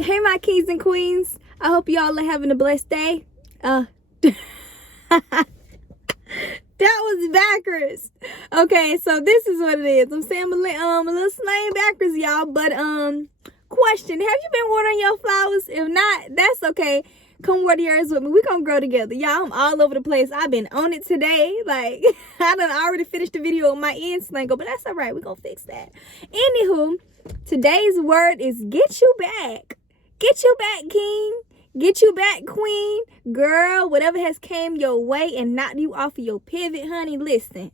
Hey, my kings and queens. I hope y'all are having a blessed day. That was backwards. Okay, so this is what it is. I'm saying a little slang backwards, y'all. But question: have you been watering your flowers? If not, that's okay. Come water yours with me. We gonna grow together, y'all. I'm all over the place. I've been on it today. Like I already finished the video on my end slango, but that's all right. We gonna fix that. Anywho, today's word is get you back. Get you back, king. Get you back, queen. Girl, whatever has came your way and knocked you off of your pivot, honey, listen.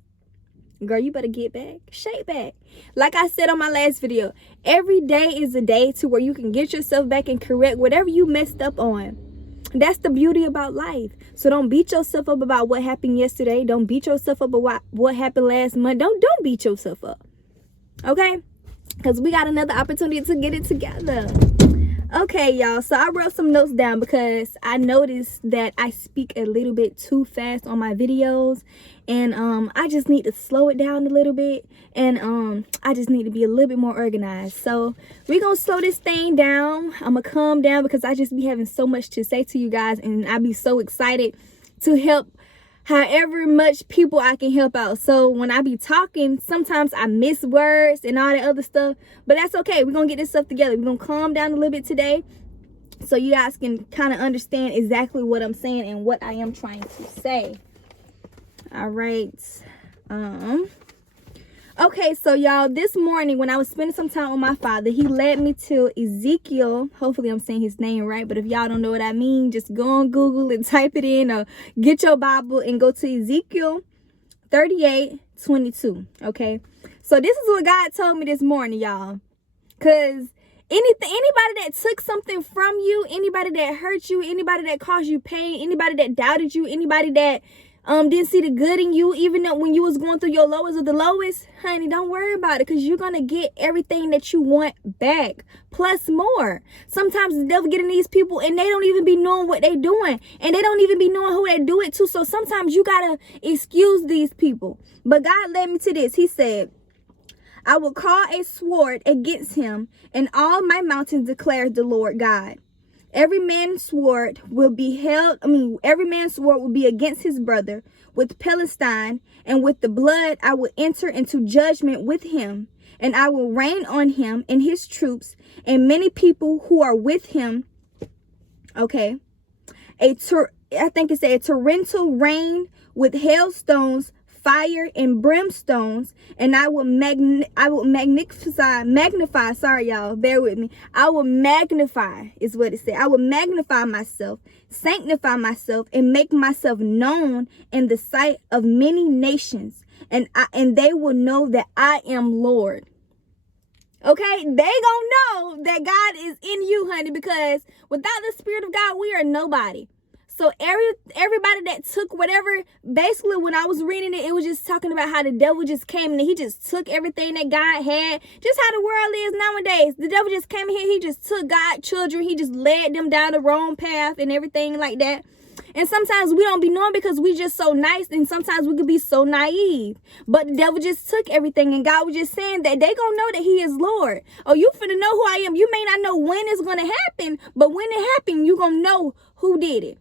Girl, you better get back. Shake back. Like I said on my last video, every day is a day to where you can get yourself back and correct whatever you messed up on. That's the beauty about life. So don't beat yourself up about what happened yesterday. Don't beat yourself up about what happened last month. Don't beat yourself up. Okay? Because we got another opportunity to get it together. Okay, y'all. So I wrote some notes down because I noticed that I speak a little bit too fast on my videos. And I just need to slow it down a little bit. And I just need to be a little bit more organized. So we're going to slow this thing down. I'm going to calm down because I just be having so much to say to you guys. And I be so excited to help however much people I can help out. So when I be talking, sometimes I miss words and all that other stuff. But that's okay. We're going to get this stuff together. We're going to calm down a little bit today so you guys can kind of understand exactly what I'm saying and what I am trying to say. All right. Okay, so y'all, this morning when I was spending some time with my father, he led me to Ezekiel. Hopefully I'm saying his name right, but if y'all don't know what I mean, just go on Google and type it in, or get your Bible and go to Ezekiel 38:22. Okay, so this is what God told me this morning, y'all. Because anybody that took something from you, anybody that hurt you, anybody that caused you pain, anybody that doubted you, anybody that didn't see the good in you, even though when you was going through your lowest of the lowest, honey, don't worry about it, because you're gonna get everything that you want back, plus more. Sometimes the devil get in these people and they don't even be knowing what they doing, and they don't even be knowing who they do it to. So sometimes you gotta excuse these people. But God led me to this. He said, I will call a sword against him, and all my mountains declared the Lord God. Every man's sword will be against his brother. With Palestine and with the blood, I will enter into judgment with him, and I will rain on him and his troops and many people who are with him. Okay. I think it's a torrential rain with hailstones, fire and brimstones, and I will magnify, sorry y'all, bear with me. I will magnify is what it said. I will magnify myself, sanctify myself, and make myself known in the sight of many nations, and they will know that I am Lord. Okay, they gonna know that God is in you, honey, because without the Spirit of God, we are nobody. So everybody that took whatever, basically when I was reading it, it was just talking about how the devil just came and he just took everything that God had. Just how the world is nowadays. The devil just came here, he just took God's children, he just led them down the wrong path and everything like that. And sometimes we don't be knowing because we just so nice, and sometimes we could be so naive. But the devil just took everything, and God was just saying that they gonna know that he is Lord. Oh, you finna know who I am. You may not know when it's gonna happen, but when it happens, you gonna know who did it.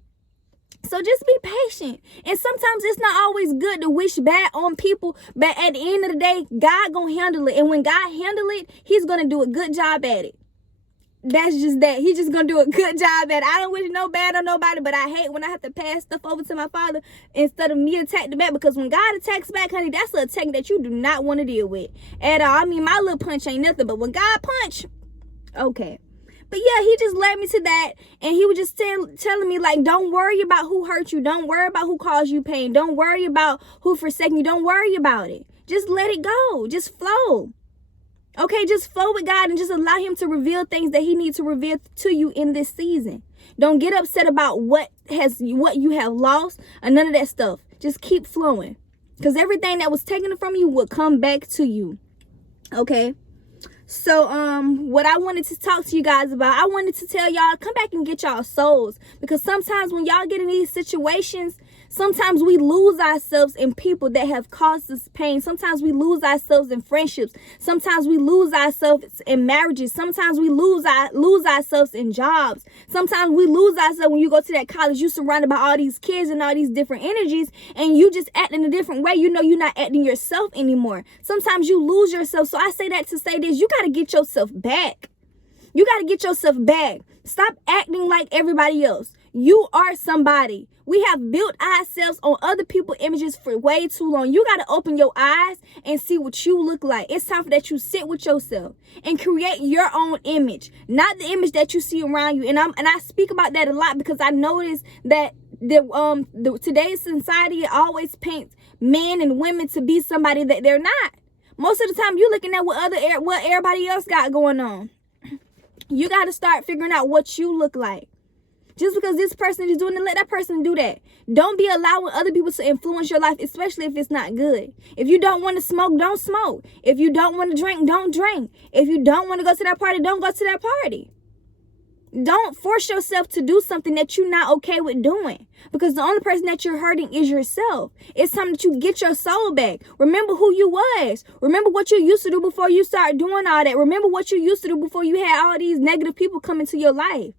So just be patient. And sometimes it's not always good to wish bad on people, but at the end of the day, God gonna handle it. And when God handle it, he's gonna do a good job at it. That's just that. He's just gonna do a good job at it. I don't wish no bad on nobody, but I hate when I have to pass stuff over to my father instead of me attack the back, because when God attacks back, honey, that's an attack that you do not want to deal with at all. I mean, my little punch ain't nothing, but when God punch, okay. But yeah, he just led me to that, and he was just telling me, like, don't worry about who hurt you. Don't worry about who caused you pain. Don't worry about who forsaken you. Don't worry about it. Just let it go. Just flow. Okay, just flow with God and just allow him to reveal things that he needs to reveal to you in this season. Don't get upset about what you have lost or none of that stuff. Just keep flowing, because everything that was taken from you will come back to you. Okay. So what I wanted to talk to you guys about, I wanted to tell y'all, come back and get y'all souls, because sometimes when y'all get in these situations, Sometimes we lose ourselves in people that have caused us pain. Sometimes we lose ourselves in friendships. Sometimes we lose ourselves in marriages. Sometimes we lose ourselves in jobs. Sometimes we lose ourselves when you go to that college. You're surrounded by all these kids and all these different energies, and you just act in a different way. You know you're not acting yourself anymore. Sometimes you lose yourself. So I say that to say this: you got to get yourself back. You got to get yourself back. Stop acting like everybody else. You are somebody. We have built ourselves on other people's images for way too long. You got to open your eyes and see what you look like. It's time for that you sit with yourself and create your own image, not the image that you see around you. And I speak about that a lot because I notice that today's society always paints men and women to be somebody that they're not. Most of the time, you're looking at what everybody else got going on. You got to start figuring out what you look like. Just because this person is doing it, let that person do that. Don't be allowing other people to influence your life, especially if it's not good. If you don't want to smoke, don't smoke. If you don't want to drink, don't drink. If you don't want to go to that party, don't go to that party. Don't force yourself to do something that you're not okay with doing, because the only person that you're hurting is yourself. It's time that you get your soul back. Remember who you was. Remember what you used to do before you started doing all that. Remember what you used to do before you had all these negative people come into your life.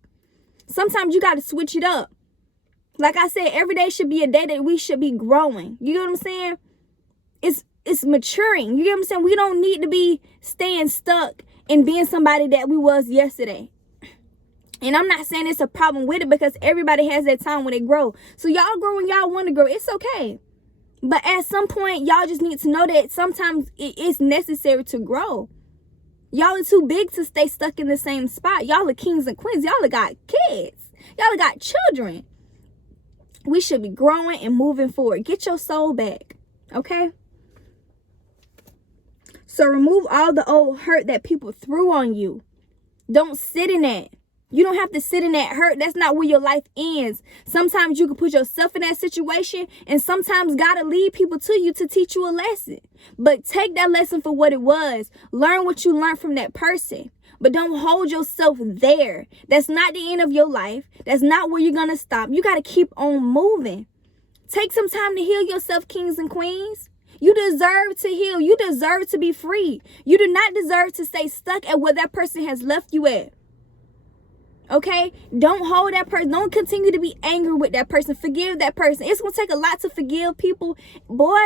Sometimes you got to switch it up. Like I said, every day should be a day that we should be growing. You know what I'm saying? It's maturing. You get what I'm saying? We don't need to be staying stuck in being somebody that we was yesterday. And I'm not saying it's a problem with it, because everybody has that time when they grow. So y'all grow when y'all want to grow. It's okay. But at some point, y'all just need to know that sometimes it's necessary to grow. Y'all are too big to stay stuck in the same spot. Y'all are kings and queens. Y'all have got kids. Y'all have got children. We should be growing and moving forward. Get your soul back. Okay? So remove all the old hurt that people threw on you. Don't sit in that. You don't have to sit in that hurt. That's not where your life ends. Sometimes you can put yourself in that situation, and sometimes God will lead people to you to teach you a lesson. But take that lesson for what it was. Learn what you learned from that person. But don't hold yourself there. That's not the end of your life. That's not where you're going to stop. You got to keep on moving. Take some time to heal yourself, kings and queens. You deserve to heal. You deserve to be free. You do not deserve to stay stuck at where that person has left you at. Okay? Don't hold that person. Don't continue to be angry with that person. Forgive that person. It's going to take a lot to forgive people. Boy,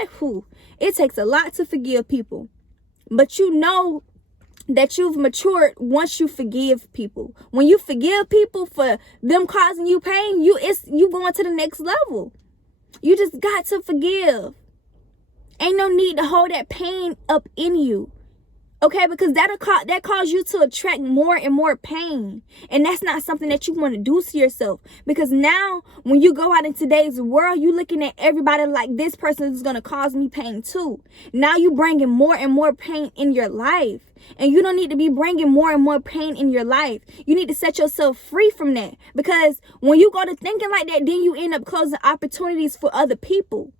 it takes a lot to forgive people. But you know that you've matured once you forgive people. When you forgive people for them causing you pain, you going to the next level. You just got to forgive. Ain't no need to hold that pain up in you. Okay, because that cause you to attract more and more pain. And that's not something that you want to do to yourself. Because now, when you go out in today's world, you're looking at everybody like, this person is going to cause me pain too. Now you're bringing more and more pain in your life. And you don't need to be bringing more and more pain in your life. You need to set yourself free from that. Because when you go to thinking like that, then you end up closing opportunities for other people.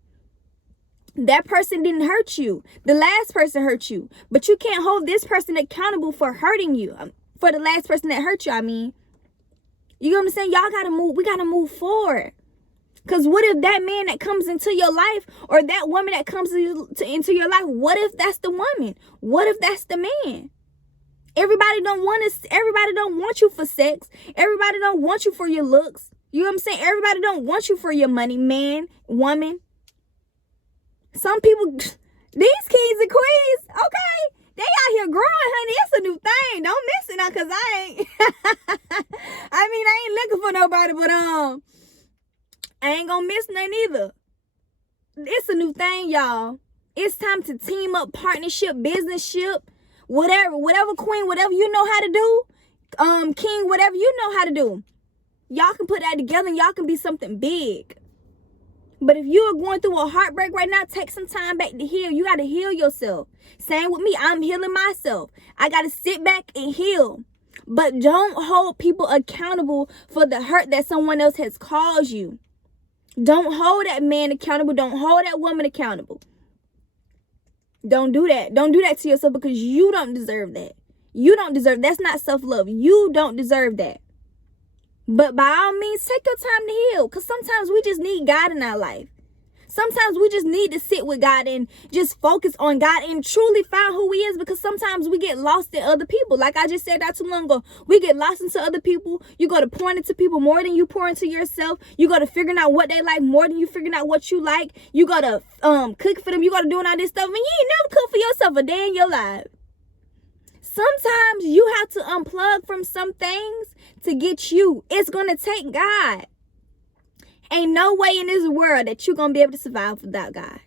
That person didn't hurt you. The last person hurt you. But you can't hold this person accountable for hurting you. For the last person that hurt you, I mean. You know what I'm saying? Y'all got to move. We got to move forward. Because what if that man that comes into your life, or that woman that comes into your life, what if that's the woman? What if that's the man? Everybody don't want you for sex. Everybody don't want you for your looks. You know what I'm saying? Everybody don't want you for your money, man, woman. Some people, these kings and queens, okay, they out here growing, honey. It's a new thing. Don't miss it now, because I ain't looking for nobody, but I ain't gonna miss nothing either. It's a new thing, y'all. It's time to team up, partnership, businessship, whatever queen, whatever you know how to do, king, whatever you know how to do. Y'all can put that together and y'all can be something big. But if you are going through a heartbreak right now, take some time back to heal. You got to heal yourself. Same with me. I'm healing myself. I got to sit back and heal. But don't hold people accountable for the hurt that someone else has caused you. Don't hold that man accountable. Don't hold that woman accountable. Don't do that. Don't do that to yourself, because you don't deserve that. You don't deserve. That's not self-love. You don't deserve that. But by all means, take your time to heal, because sometimes we just need God in our life. Sometimes we just need to sit with God and just focus on God and truly find who he is, because sometimes we get lost in other people. Like I just said not too long ago, we get lost into other people. You go to pouring into people more than you pour into yourself. You go to figuring out what they like more than you figuring out what you like. You go to cook for them. You go to doing all this stuff, and you ain't never cook for yourself a day in your life. Sometimes you have to unplug from some things to get you. It's going to take God. Ain't no way in this world that you're going to be able to survive without God.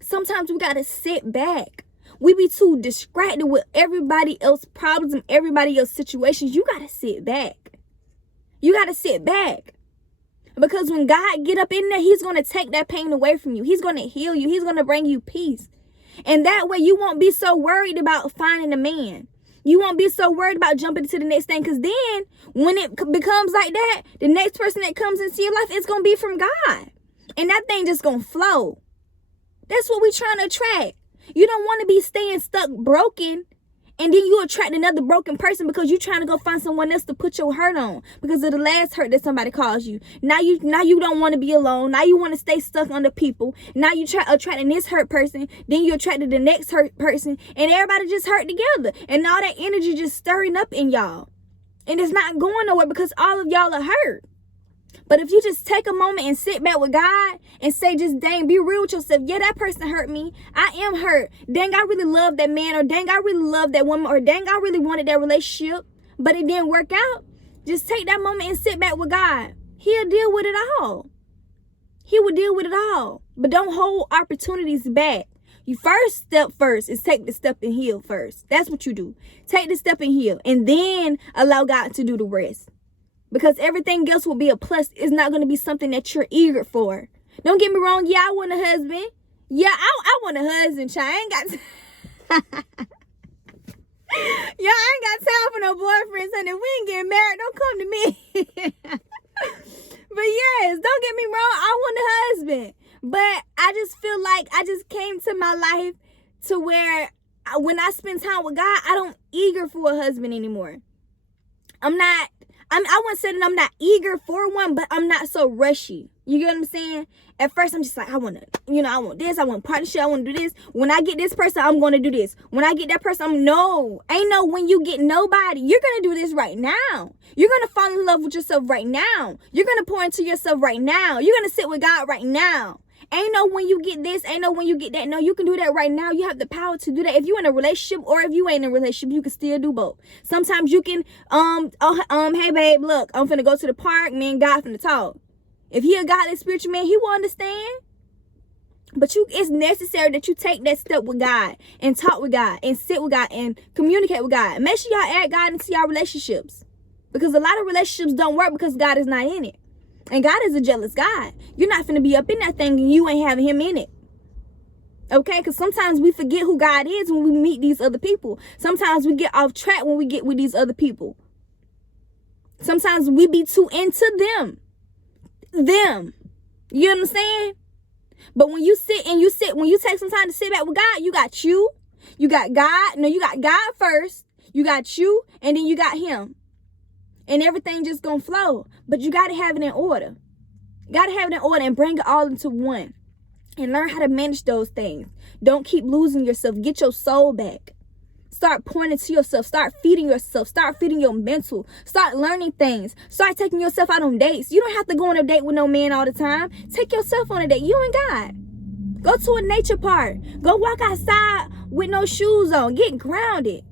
Sometimes we got to sit back. We be too distracted with everybody else's problems and everybody else's situations. You got to sit back. You got to sit back. Because when God get up in there, he's going to take that pain away from you. He's going to heal you. He's going to bring you peace. And that way you won't be so worried about finding a man. You won't be so worried about jumping to the next thing, because then when it becomes like that, the next person that comes into your life, it's going to be from God. And that thing just going to flow. That's what we're trying to attract. You don't want to be staying stuck broken, and then you attract another broken person because you're trying to go find someone else to put your hurt on because of the last hurt that somebody caused you. Now you don't want to be alone. Now you want to stay stuck under people. Now you try attracting this hurt person, then you attracted the next hurt person, and everybody just hurt together. And all that energy just stirring up in y'all. And it's not going nowhere because all of y'all are hurt. But if you just take a moment and sit back with God and say, just dang, be real with yourself. Yeah, that person hurt me. I am hurt. Dang, I really love that man, or dang, I really love that woman, or dang, I really wanted that relationship, but it didn't work out. Just take that moment and sit back with God. He'll deal with it all. He will deal with it all. But don't hold opportunities back. You first is take the step and heal first. That's what you do. Take the step and heal, and then allow God to do the rest. Because everything else will be a plus. It's not going to be something that you're eager for. Don't get me wrong. Yeah, I want a husband. Yeah, I want a husband, child. I ain't got yeah, I ain't got time for no boyfriends, honey. We ain't getting married. Don't come to me. But yes, don't get me wrong. I want a husband. But I just feel like I just came to my life to where when I spend time with God, I don't eager for a husband anymore. I wouldn't say that I'm not eager for one, but I'm not so rushy. You get what I'm saying? At first, I'm just like, I want this, I want partnership, I want to do this. When I get this person, I'm going to do this. When I get that person, ain't no when you get nobody. You're going to do this right now. You're going to fall in love with yourself right now. You're going to pour into yourself right now. You're going to sit with God right now. Ain't no when you get this, ain't no when you get that. No, you can do that right now. You have the power to do that. If you're in a relationship or if you ain't in a relationship, you can still do both. Sometimes you can, hey babe, look, I'm finna go to the park, me and God finna talk. If he a godly spiritual man, he will understand. But it's necessary that you take that step with God and talk with God and sit with God and communicate with God. Make sure y'all add God into y'all relationships. Because a lot of relationships don't work because God is not in it. And God is a jealous God. You're not finna be up in that thing and you ain't having him in it. Okay? Because sometimes we forget who God is when we meet these other people. Sometimes we get off track when we get with these other people. Sometimes we be too into them. You understand? But when you when you take some time to sit back with God, you got God. No, you got God first. You got you, and then you got him. And everything just gonna flow. But you gotta have it in order. You gotta have it in order and bring it all into one. And learn how to manage those things. Don't keep losing yourself. Get your soul back. Start pointing to yourself. Start feeding yourself. Start feeding your mental. Start learning things. Start taking yourself out on dates. You don't have to go on a date with no man all the time. Take yourself on a date. You and God. Go to a nature park. Go walk outside with no shoes on. Get grounded.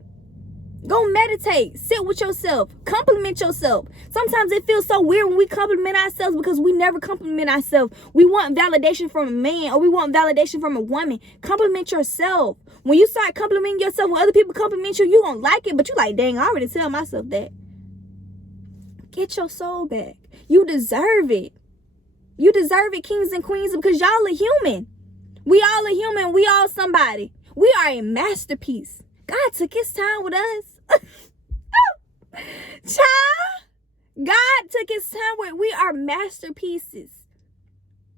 Go meditate. Sit with yourself. Compliment yourself. Sometimes it feels so weird when we compliment ourselves because we never compliment ourselves. We want validation from a man or we want validation from a woman. Compliment yourself. When you start complimenting yourself, when other people compliment you, you gonna like it, but you like, dang, I already tell myself that. Get your soul back. You deserve it. You deserve it, kings and queens, because y'all are human. We all are human. We all somebody. We are a masterpiece. God took his time with us. Child, God took his time with. We are masterpieces.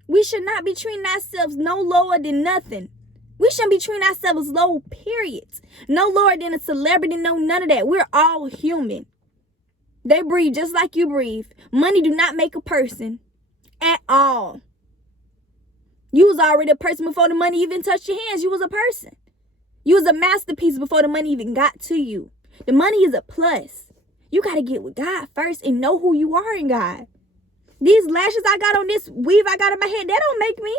We should not be treating ourselves no lower than nothing. We shouldn't be treating ourselves low, period. No lower than a celebrity, no none of that. We're all human. They breathe just like you breathe. Money do not make a person at all. You was already a person before the money even touched your hands. You was a person. You was a masterpiece before the money even got to you. The money is a plus. You got to get with God first and know who you are in God. These lashes I got on, this weave I got in my head, that don't make me.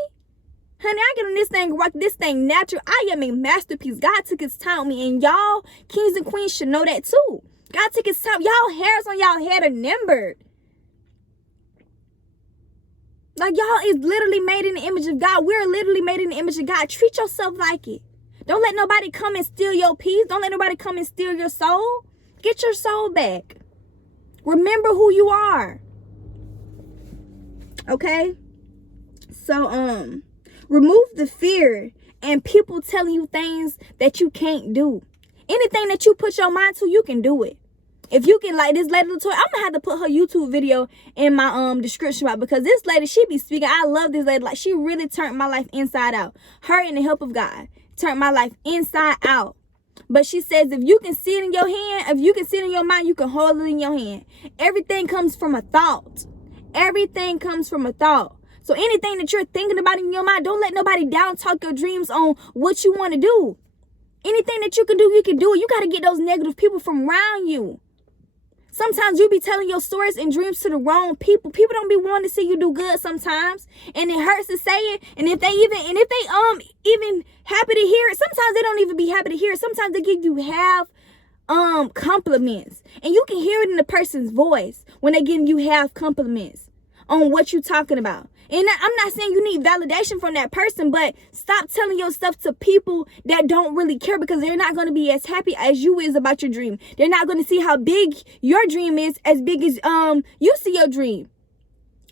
Honey, I get on this thing, rock this thing natural. I am a masterpiece. God took his time on me. And y'all, kings and queens, should know that too. God took his time. Y'all hairs on y'all head are numbered. Like, y'all is literally made in the image of God. We're literally made in the image of God. Treat yourself like it. Don't let nobody come and steal your peace. Don't let nobody come and steal your soul. Get your soul back. Remember who you are. Okay? So, remove the fear and people telling you things that you can't do. Anything that you put your mind to, you can do it. If you can, like this lady Latoya, I'm gonna have to put her YouTube video in my description box, because this lady, she be speaking. I love this lady. Like, she really turned my life inside out. Her and the help of God turned my life inside out. But she says, if you can see it in your hand, if you can see it in your mind, you can hold it in your hand. Everything comes from a thought. Everything comes from a thought. So anything that you're thinking about in your mind, don't let nobody down talk your dreams on what you want to do. Anything that you can do, you can do it. You got to get those negative people from around you. Sometimes you be telling your stories and dreams to the wrong people. People don't be wanting to see you do good sometimes, and it hurts to say it. And if they even happy to hear it, sometimes they don't even be happy to hear it. Sometimes they give you half compliments, and you can hear it in the person's voice when they giving you half compliments on what you're talking about. And I'm not saying you need validation from that person, but stop telling your stuff to people that don't really care, because they're not going to be as happy as you is about your dream. They're not going to see how big your dream is as big as you see your dream.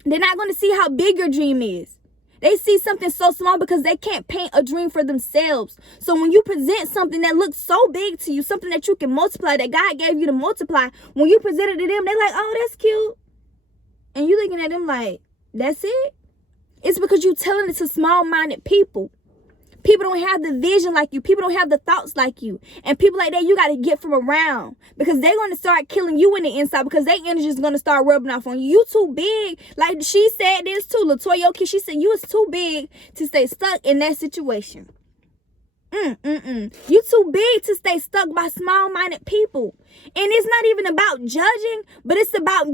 They're not going to see how big your dream is. They see something so small because they can't paint a dream for themselves. So when you present something that looks so big to you, something that you can multiply, that God gave you to multiply, when you present it to them, they're like, oh, that's cute. And you looking at them like, that's it? It's because you're telling it to small-minded people. People don't have the vision like you. People don't have the thoughts like you. And people like that, you got to get from around, because they're going to start killing you in the inside, because their energy is going to start rubbing off on you. You too big. Like she said this too. Latoya, she said you was too big to stay stuck in that situation. You too big to stay stuck by small-minded people. And it's not even about judging, but it's about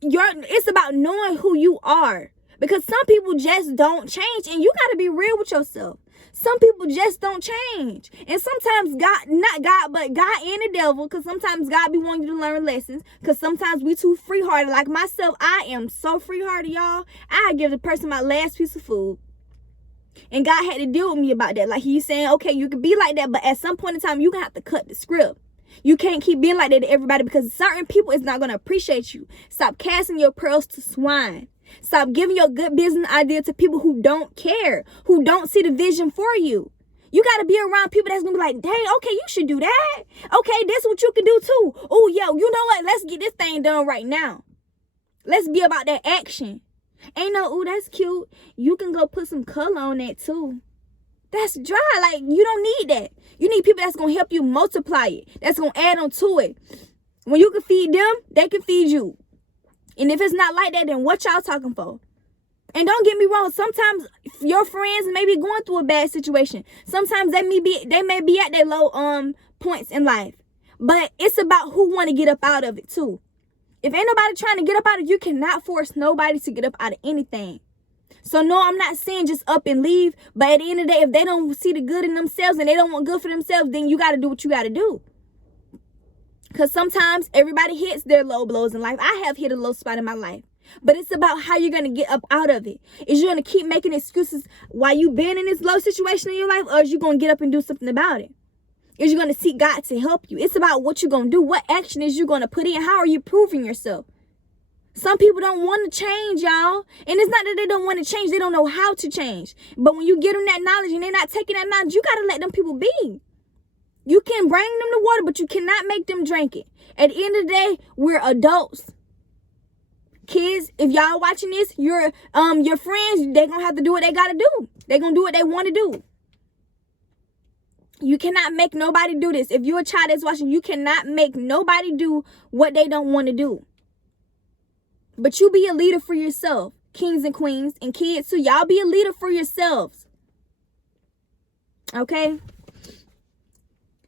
it's about knowing who you are. Because some people just don't change, and you got to be real with yourself. Some people just don't change. And sometimes God and the devil, because sometimes God be wanting you to learn lessons, because sometimes we too free-hearted. Like myself, I am so free-hearted, y'all. I give the person my last piece of food. And God had to deal with me about that. Like, he's saying, okay, you can be like that, but at some point in time, you're going to have to cut the script. You can't keep being like that to everybody, because certain people is not going to appreciate you. Stop casting your pearls to swine. Stop giving your good business idea to people who don't care, who don't see the vision for you. You got to be around people that's going to be like, dang, okay, you should do that. Okay, that's what you can do too. Oh, yo, you know what? Let's get this thing done right now. Let's be about that action. Ain't no, ooh, that's cute. You can go put some color on that too. That's dry. Like, you don't need that. You need people that's going to help you multiply it. That's going to add on to it. When you can feed them, they can feed you. And if it's not like that, then what y'all talking for? And don't get me wrong, sometimes your friends may be going through a bad situation. Sometimes they may be at their low points in life. But it's about who want to get up out of it too. If ain't nobody trying to get up out of it, you cannot force nobody to get up out of anything. So no, I'm not saying just up and leave. But at the end of the day, if they don't see the good in themselves and they don't want good for themselves, then you got to do what you got to do. Because sometimes everybody hits their low blows in life. I have hit a low spot in my life. But it's about how you're going to get up out of it. Is you going to keep making excuses while you've been in this low situation in your life? Or is you going to get up and do something about it? Is you going to seek God to help you? It's about what you're going to do. What action is you going to put in? How are you proving yourself? Some people don't want to change, y'all. And it's not that they don't want to change. They don't know how to change. But when you get them that knowledge and they're not taking that knowledge, you got to let them people be. You can bring them the water, but you cannot make them drink it. At the end of the day, we're adults. Kids, if y'all watching this, your friends, they're going to have to do what they got to do. They're going to do what they want to do. You cannot make nobody do this. If you're a child that's watching, you cannot make nobody do what they don't want to do. But you be a leader for yourself. kings and queens, and kids too. Y'all be a leader for yourselves. Okay?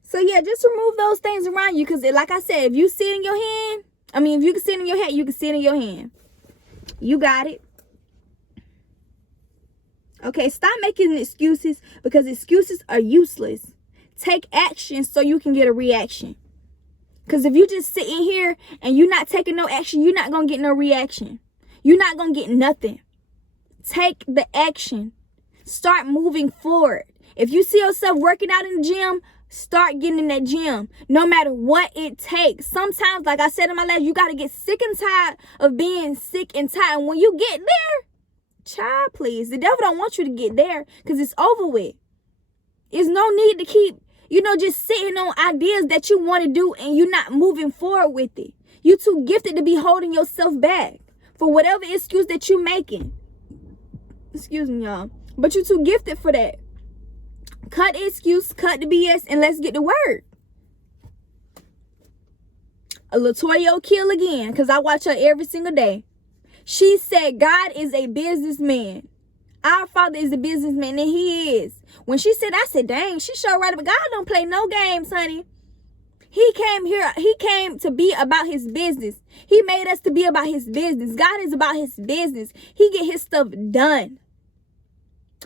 So yeah, just remove those things around you. Because like I said, if you see it in your hand, if you can see it in your head, you can see it in your hand. You got it. Okay, stop making excuses, because excuses are useless. Take action so you can get a reaction. Because if you just sit in here and you're not taking no action, you're not going to get no reaction. You're not going to get nothing. Take the action. Start moving forward. If you see yourself working out in the gym, start getting in that gym. No matter what it takes. Sometimes, like I said in my last, you got to get sick and tired of being sick and tired. And when you get there, child, please. The devil don't want you to get there, because it's over with. There's no need to keep, just sitting on ideas that you want to do and you're not moving forward with it. You're too gifted to be holding yourself back for whatever excuse that you're making. Excuse me, y'all. But you're too gifted for that. Cut the excuse, cut the BS, and let's get to work. LaToya O'Keel again, because I watch her every single day. She said God is a businessman. Our Father is a businessman, and He is. When she said, I said, dang, she sure right. But God don't play no games, honey. He came here. He came to be about His business. He made us to be about His business. God is about His business. He get His stuff done.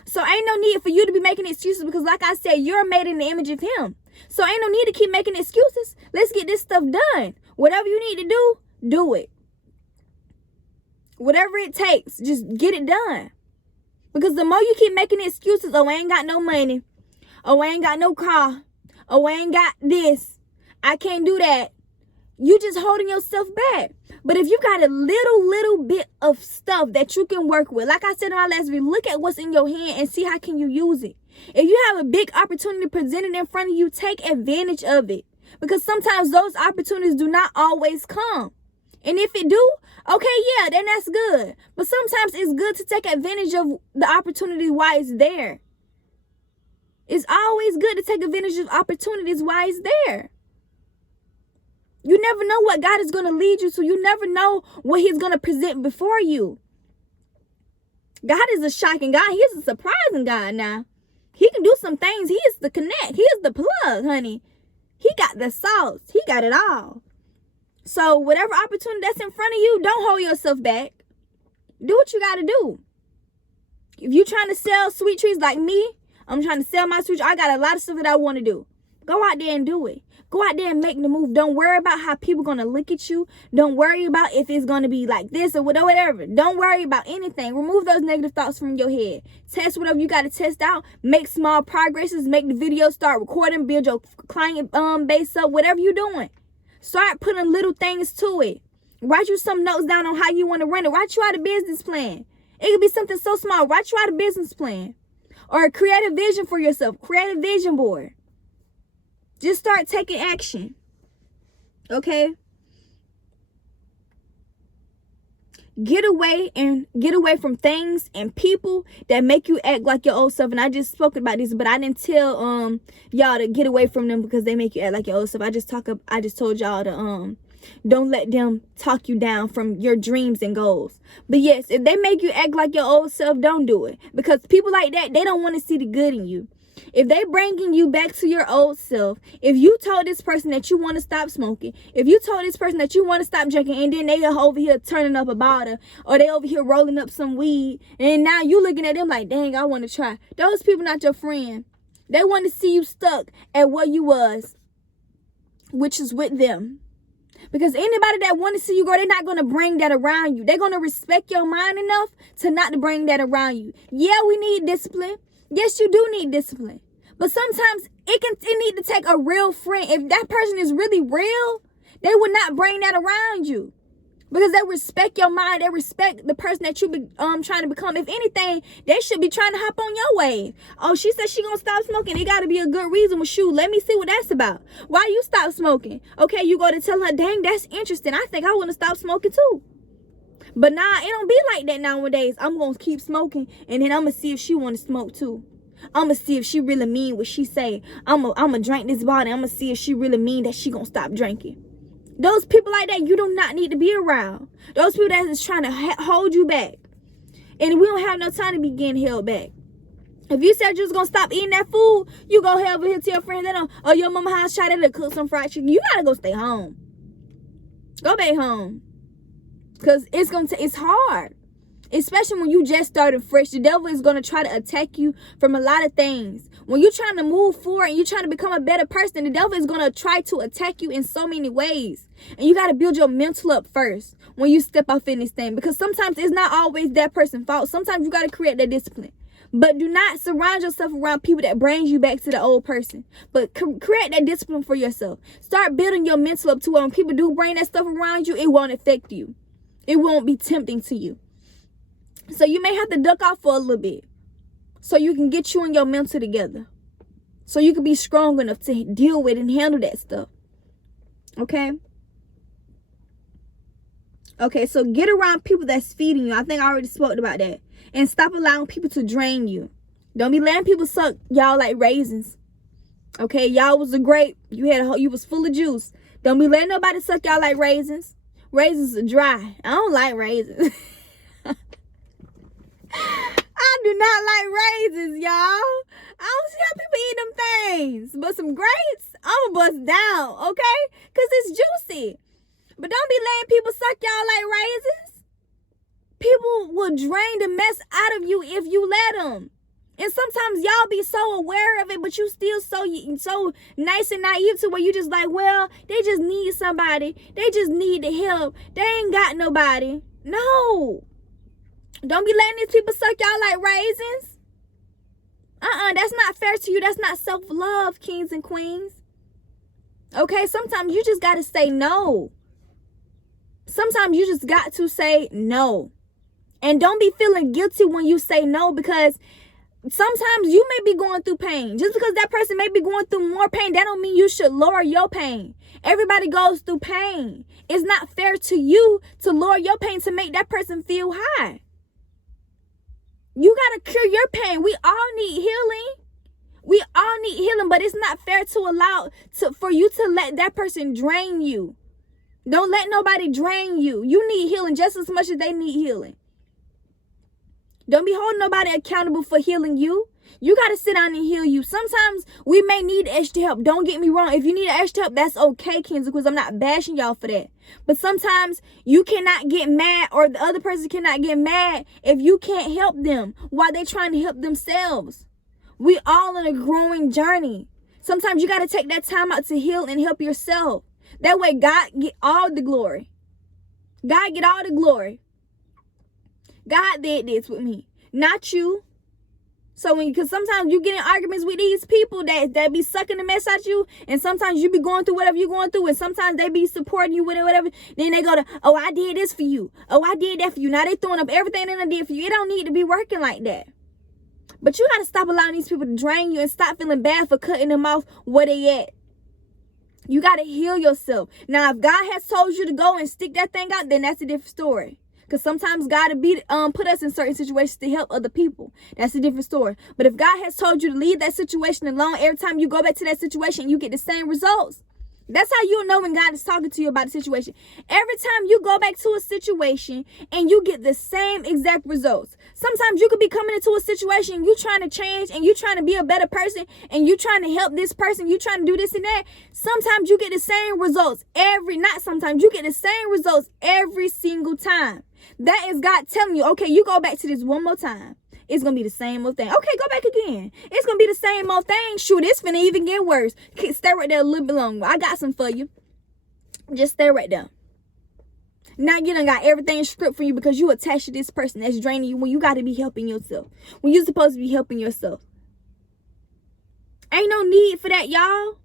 So ain't no need for you to be making excuses, because like I said, you're made in the image of Him. So ain't no need to keep making excuses. Let's get this stuff done. Whatever you need to do, do it. Whatever it takes, just get it done. Because the more you keep making excuses, oh, I ain't got no money. Oh, I ain't got no car. Oh, I ain't got this. I can't do that. You just holding yourself back. But if you got a little bit of stuff that you can work with, like I said in my last video, look at what's in your hand and see how can you use it. If you have a big opportunity presented in front of you, take advantage of it. Because sometimes those opportunities do not always come. And if it do, okay, yeah, then that's good. But sometimes it's good to take advantage of the opportunity while it's there. It's always good to take advantage of opportunities while it's there. You never know what God is going to lead you to. You never know what He's going to present before you. God is a shocking God. He is a surprising God now. He can do some things. He is the connect. He is the plug, honey. He got the sauce. He got it all. So whatever opportunity that's in front of you, don't hold yourself back. Do what you got to do. If you're trying to sell sweet trees like me, I'm trying to sell my sweet trees. I got a lot of stuff that I want to do. Go out there and do it. Go out there and make the move. Don't worry about how people going to look at you. Don't worry about if it's going to be like this or whatever. Don't worry about anything. Remove those negative thoughts from your head. Test whatever you got to test out. Make small progresses. Make the video. Start recording. Build your client base up. Whatever you're doing. Start putting little things to it. Write you some notes down on how you want to run it. Write you out a business plan. It could be something so small. Write you out a business plan. Or create a vision for yourself. Create a vision board. Just start taking action. Okay? Get away from things and people that make you act like your old self. And I just spoke about this, but I didn't tell y'all to get away from them because they make you act like your old self. I just told y'all to don't let them talk you down from your dreams and goals. But yes, if they make you act like your old self, don't do it. Because people like that, they don't want to see the good in you. If they bringing you back to your old self, if you told this person that you want to stop smoking, if you told this person that you want to stop drinking, and then they are over here turning up a bottle, or they over here rolling up some weed, and now you looking at them like, dang, I want to try. Those people not your friend. They want to see you stuck at where you was, which is with them. Because anybody that want to see you grow, they're not going to bring that around you. They're going to respect your mind enough to not to bring that around you. Yeah, we need discipline. Yes, you do need discipline. But sometimes it need to take a real friend. If that person is really real, they would not bring that around you. Because they respect your mind. They respect the person that you be trying to become. If anything, they should be trying to hop on your wave. Oh, she said she gonna stop smoking. It got to be a good reason. Well, shoot, let me see what that's about. Why you stop smoking? Okay, you go to tell her, dang, that's interesting. I think I want to stop smoking too. But nah, it don't be like that nowadays. I'm going to keep smoking, and then I'm going to see if she want to smoke too. I'm going to see if she really mean what she say. I'm going to drink this bottle. I'm going to see if she really mean that she going to stop drinking. Those people like that, you do not need to be around. Those people that is trying to hold you back. And we don't have no time to be getting held back. If you said you was gonna stop eating that food, you go over here to your friend that oh, your mama house tried to cook some fried chicken. You gotta go stay home. Go back home. Cause it's hard. Especially when you just started fresh. The devil is gonna try to attack you from a lot of things. When you're trying to move forward and you're trying to become a better person, the devil is gonna try to attack you in so many ways. And you gotta build your mental up first when you step off in this thing. Because sometimes it's not always that person's fault. Sometimes you gotta create that discipline. But do not surround yourself around people that brings you back to the old person. But create that discipline for yourself. Start building your mental up to where when people do bring that stuff around you, it won't affect you. It won't be tempting to you. So you may have to duck off for a little bit. So you can get you and your mental together. So you can be strong enough to deal with and handle that stuff. Okay? Okay, so get around people that's feeding you. I think I already spoke about that. And stop allowing people to drain you. Don't be letting people suck y'all like raisins. Okay, y'all was a grape. You was full of juice. Don't be letting nobody suck y'all like raisins. Raisins are dry. I don't like raisins. I do not like raisins, y'all. I don't see how people eat them things. But some grapes, I'm gonna bust down, okay? Because it's juicy. But don't be letting people suck y'all like raisins. People will drain the mess out of you if you let them. And sometimes y'all be so aware of it, but you still so nice and naive to where you just like, well, they just need somebody. They just need the help. They ain't got nobody. No. Don't be letting these people suck y'all like raisins. That's not fair to you. That's not self-love, kings and queens. Okay, sometimes you just got to say no. Sometimes you just got to say no. And don't be feeling guilty when you say no, because sometimes you may be going through pain. Just because that person may be going through more pain, that don't mean you should lower your pain. Everybody goes through pain. It's not fair to you to lower your pain to make that person feel high. You got to cure your pain. We all need healing. We all need healing, but it's not fair for you to let that person drain you. Don't let nobody drain you. You need healing just as much as they need healing. Don't be holding nobody accountable for healing you. You got to sit down and heal you. Sometimes we may need extra help. Don't get me wrong. If you need extra help, that's okay, Kenzie, because I'm not bashing y'all for that. But sometimes you cannot get mad, or the other person cannot get mad if you can't help them while they're trying to help themselves. We all in a growing journey. Sometimes you got to take that time out to heal and help yourself. That way God get all the glory. God get all the glory. God did this with me, not you. So because sometimes you get in arguments with these people that be sucking the mess out you, and sometimes you be going through whatever you're going through, and sometimes they be supporting you with it, whatever. Then they go to, oh, I did this for you. Oh, I did that for you. Now they throwing up everything that I did for you. It don't need to be working like that. But you got to stop allowing these people to drain you and stop feeling bad for cutting them off where they at. You got to heal yourself. Now, if God has told you to go and stick that thing out, then that's a different story. Because sometimes God will put us in certain situations to help other people. That's a different story. But if God has told you to leave that situation alone, every time you go back to that situation, you get the same results. That's how you know when God is talking to you about a situation. Every time you go back to a situation and you get the same exact results. Sometimes you could be coming into a situation, you trying to change and you trying to be a better person and you trying to help this person, you trying to do this and that. Sometimes you get the same results you get the same results every single time. That is God telling you, okay, you go back to this one more time. It's going to be the same old thing. Okay, go back again. It's going to be the same old thing. Shoot, it's finna even get worse. Stay right there a little bit longer. I got some for you. Just stay right there. Now you done got everything stripped for you because you attached to this person that's draining you when you got to be helping yourself. When you're supposed to be helping yourself. Ain't no need for that, y'all.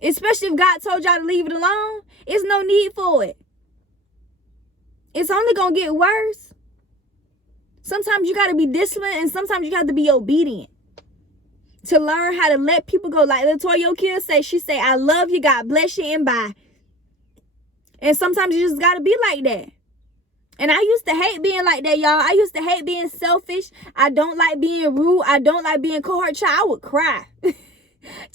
Especially if God told y'all to leave it alone. It's no need for it. It's only going to get worse. Sometimes you got to be disciplined and sometimes you got to be obedient. To learn how to let people go. Like LaToya O'Keefe say, she say, I love you, God bless you, and bye. And sometimes you just got to be like that. And I used to hate being like that, y'all. I used to hate being selfish. I don't like being rude. I don't like being cold-hearted. Child, I would cry. Child,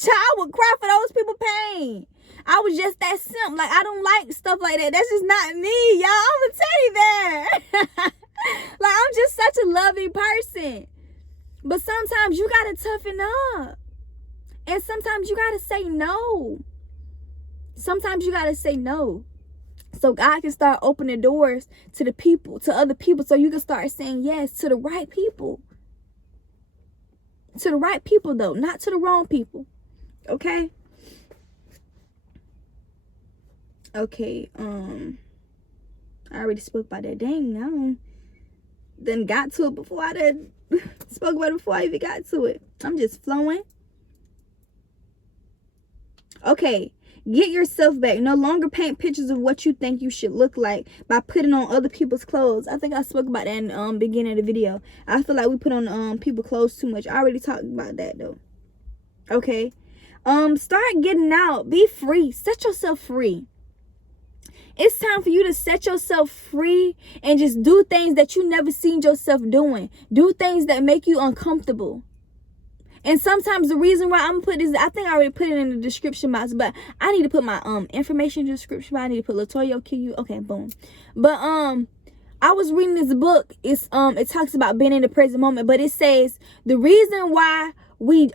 I would cry for those people pain. I was just that simp. Like, I don't like stuff like that. That's just not me, y'all. I'm going to tell you that. Like, I'm just such a loving person. But sometimes you got to toughen up. And sometimes you got to say no. Sometimes you got to say no. So God can start opening doors to the people, to other people. So you can start saying yes to the right people. To the right people, though. Not to the wrong people. Okay? Okay, I already spoke about that. Dang, I done got to it before I done spoke about it before I even got to it. I'm just flowing. Okay, get yourself back. No longer paint pictures of what you think you should look like by putting on other people's clothes. I think I spoke about that in the beginning of the video. I feel like we put on people's clothes too much. I already talked about that though. Okay, start getting out. Be free. Set yourself free. It's time for you to set yourself free and just do things that you never seen yourself doing. Do things that make you uncomfortable. And sometimes the reason why I'm put this, I think I already put it in the description box, but I need to put my information in the description box. I need to put Latoya QU. Okay, boom. But I was reading this book. It talks about being in the present moment, but it says the reason why we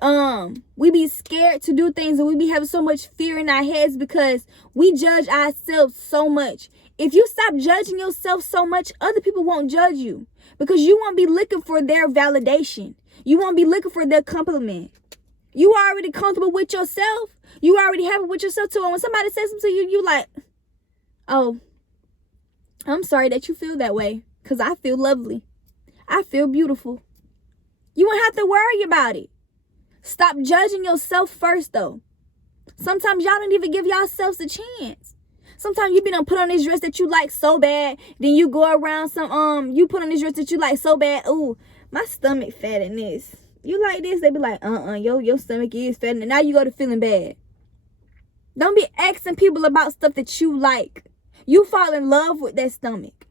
be scared to do things and we be having so much fear in our heads because we judge ourselves so much. If you stop judging yourself so much, other people won't judge you because you won't be looking for their validation. You won't be looking for their compliment. You are already comfortable with yourself. You already have it with yourself too. And when somebody says something to you, you like, oh, I'm sorry that you feel that way because I feel lovely. I feel beautiful. You won't have to worry about it. Stop judging yourself first, though. Sometimes y'all don't even give yourselves a chance. Sometimes you be done put on this dress that you like so bad, then you go around you put on this dress that you like so bad. Ooh, my stomach fat in this. You like this? They be like, your stomach is fat, and now you go to feeling bad. Don't be asking people about stuff that you like. You fall in love with that stomach.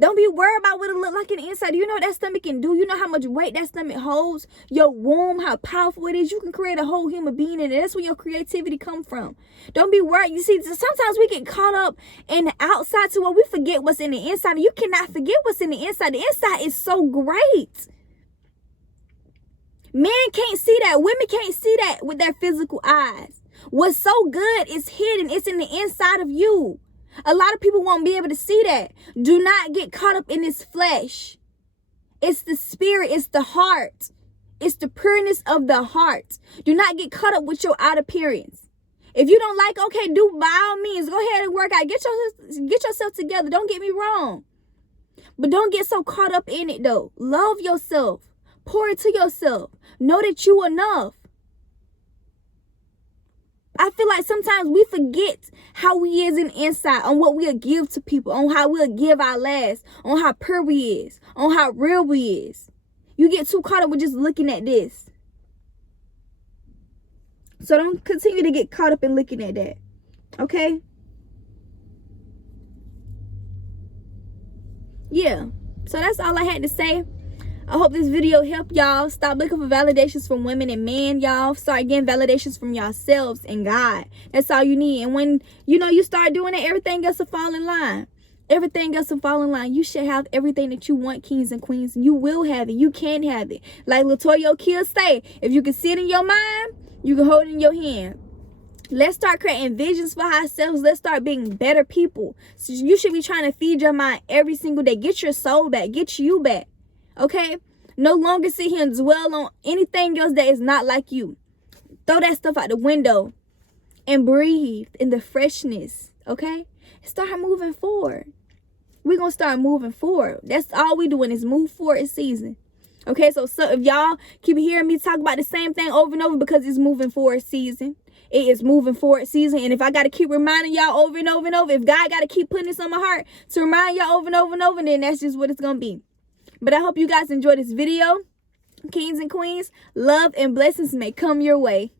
Don't be worried about what it look like in the inside. Do you know what that stomach can do? You know how much weight that stomach holds? Your womb, how powerful it is. You can create a whole human being in it. That's where your creativity come from. Don't be worried. You see, sometimes we get caught up in the outside to where we forget what's in the inside. You cannot forget what's in the inside. The inside is so great. Men can't see that. Women can't see that with their physical eyes. What's so good is hidden. It's in the inside of you. A lot of people won't be able to see that. Do not get caught up in this flesh. It's the spirit. It's the heart. It's the pureness of the heart. Do not get caught up with your outer appearance. If you don't like, okay, do by all means, go ahead and work out. Get yourself together. Don't get me wrong. But don't get so caught up in it, though. Love yourself. Pour into yourself. Know that you enough. I feel like sometimes we forget how we is in the inside, on what we'll give to people, on how we'll give our last, on how pure we is, on how real we is. You get too caught up with just looking at this. So don't continue to get caught up in looking at that. Okay? Yeah. So that's all I had to say. I hope this video helped y'all. Stop looking for validations from women and men, y'all. Start getting validations from yourselves and God. That's all you need. And when, you start doing it, everything else will fall in line. Everything else will fall in line. You should have everything that you want, kings and queens. You will have it. You can have it. Like Latoya Kill say, if you can see it in your mind, you can hold it in your hand. Let's start creating visions for ourselves. Let's start being better people. So you should be trying to feed your mind every single day. Get your soul back. Get you back. Okay? No longer sit here and dwell on anything else that is not like you. Throw that stuff out the window and breathe in the freshness. Okay? Start moving forward. We're going to start moving forward. That's all we doing is move forward in season. Okay? So if y'all keep hearing me talk about the same thing over and over because it's moving forward season. It is moving forward season. And if I got to keep reminding y'all over and over and over, if God got to keep putting this on my heart to remind y'all over and over and over, then that's just what it's going to be. But I hope you guys enjoyed this video. Kings and queens, love and blessings may come your way.